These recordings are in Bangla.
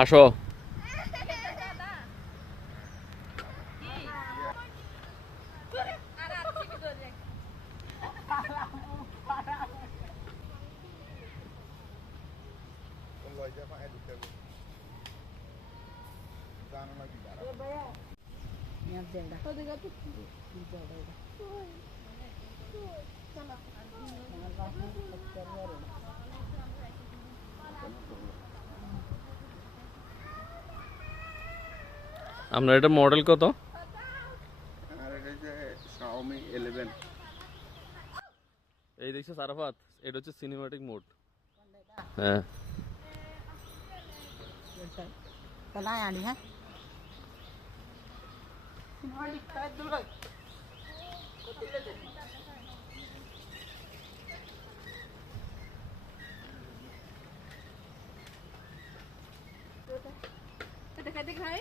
আসো। আপনার এটা মডেল কত? Xiaomi 11 এই দেখছো সারাফাত, এটা হচ্ছে সিনেম্যাটিক মোড। হ্যাঁ Cái này đi ha. Nó đi cái đúng rồi. Dekat-dekat hai.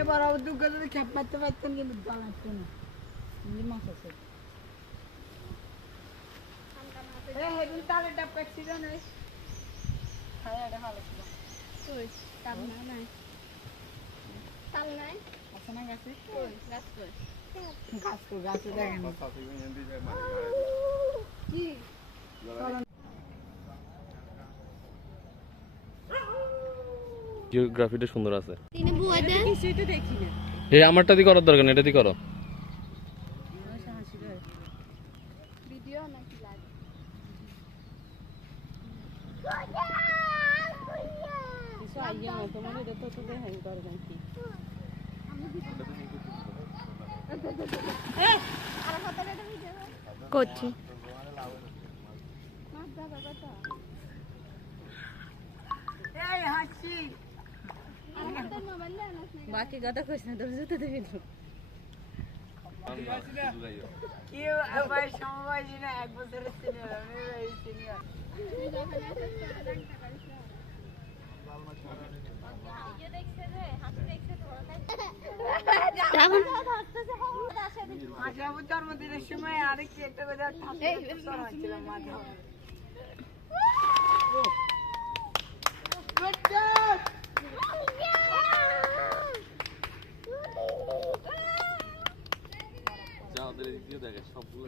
এবার আউট করে খেপ মারতে পারতেন কিন্তু বানাতে না এই মাছ আছে হেদিন তালে ডাব কাটছিল না খায় এটা ভালো ছিল Oi, tam na nai. Tam nai. আছে না গাছে Oi, gas koi. গাছে দেখেন Satu yang di mana? Ki. জিওগ্রাফিটা সুন্দর আছে। Tine buat dah. কিছুই তো দেখি না এই আমারটা দিয়ে করার দরকার নেই, এটা দিয়ে করো। Video nak live. কিছু আইয়া না তোমার এটা তো তো দেখাই করবে কি Arah kata ada video. করছি Mas dah kata. এই হাসি Kita mau balik anak ni. বাকি কথা কইছ না তোর জুতো দেবি তো কি ভাই সময় না এক বছরের সিনিয়র আমি ভাই senior Ni dah kena sekarang tak kali. Ye dekse re, hasse dekse thora. Keমন হাসতেছে হাওয়া আসে দেখি। আশা বুঝ জন্মদিনের সময় আরেক কি একটা কথা থাকতে ছিল মাঝে গুড জব যা ওদের দিয়ে দেখে সবগুলো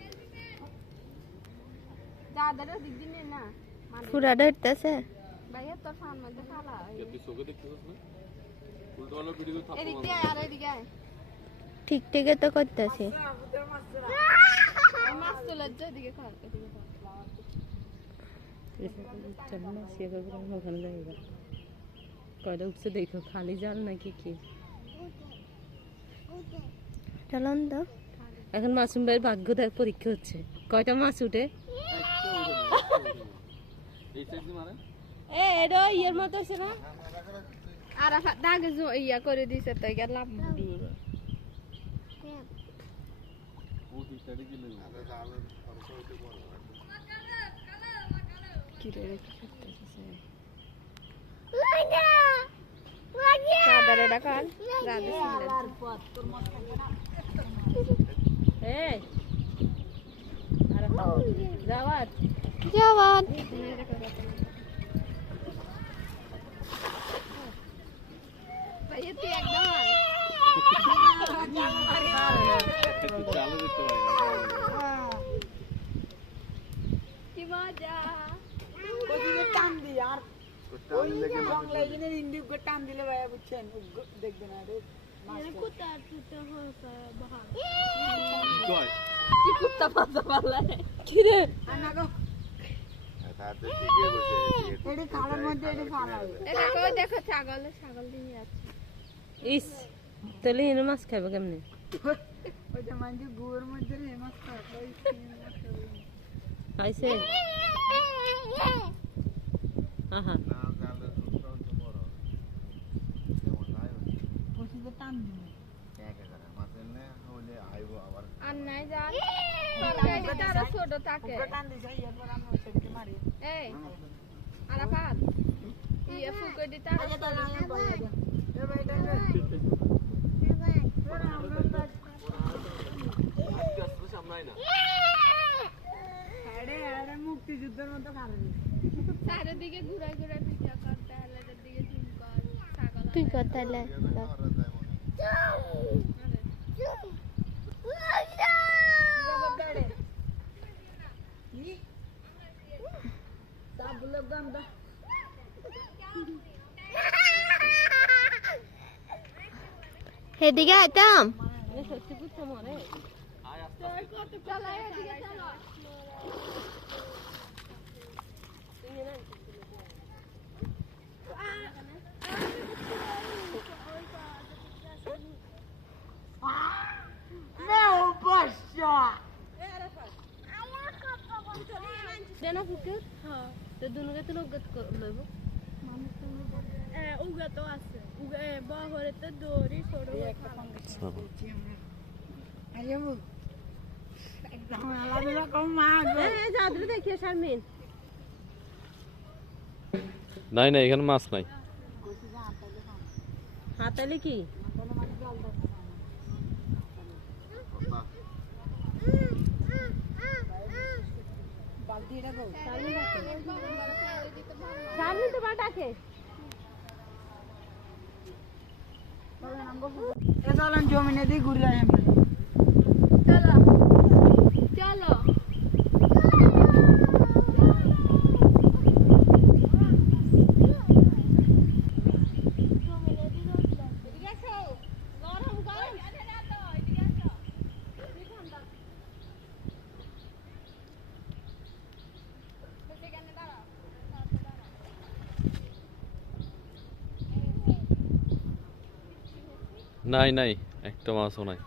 দাদারা দিদিন না। পুরা ধরতেছে ভাইয়া তোর ফান মধ্যে খালা। তুই চোখে দেখতেছিস না? উল্টো হলো ভিডিও থাকবো। এদিক দিয়ে আর এদিকে আয়। ঠিক ঠিকই তো করতেছে মাছ তোলার যা এদিকে খা এদিকে খা। কয়টা উঠছে দেখো খালি জাল নাকি কি চলুন তো এখন মাসুম ভাইয়ের ভাগ্য দেখ পরীক্ষা হচ্ছে কয়টা মাছ উঠে এই সাইড দিয়ে মারে। এটা ইয়ের মতো আছে না আর দাগে ইয়া করে দিছে তাই গেলাম দিয়ে। ও এই সাইডে গেলে কি রে কি করতেছে? চাদরে ডাকাল রাধে সিলেন। এই আরে যাওয়াত জওয়ান ভাইয়া তুই একদম একটু চালু দিতে পারি না। কি মজা। ওদিকে টান দি আর ওই জঙ্গলে গিয়ে ইন্দি করে টান দিলে ভাই বুঝছেন দেখবে না রে ये कुत्ता टूटा होता है बाहर। কয় কি কুত্তা পাতা পালা কি রে আনা গো Satu tiga bos. এডি খালের মধ্যে এডি ফালা এটা কই দেখো ছাগল ছাগল দিয়ে আছে। ইস তাহলে এনে মাছ খাবে কেমনে ওইটা মানে গুড়ের মধ্যে রে মাছ খাওয়া আইছে আহা ওষুধে টান দিবে আর নাই যা তরকারি তারা ছোট থাকে। টান দিছে এরপর আমি ওষুধকে মারি এই আরাফাত ইয়ে ফুকডি তারা আগে তো না এ ভাই মুক্তিযুদ্ধের মতো কারণ চারিদিকে ঘুরে ঘুরে ভিডিও করতে হলে দিকে জুম কর ছাগল তুই কোথায় सब लोग गंदा এদিকে আইতাম সত্যি করতে মরে চলো এদিকে চলো meu poxa দেনা পুকুর হ্যাঁ তো দুনুকে তো লোক লইব উগা তো আছে উগা বহরে তো দড়ি ছোড়ো ayo একদম আলাদা রকম মাছ যাদের দেখিয়ে শারমিন নাই নাই এখানে মাছ নাই। হাতালে কি বালতিটা গো শারমিন তো বাটাকে এ চলেন জমিনে দিয়ে ঘুরে যাই আমরা চলো নাই নাই একটা মাছও নাই।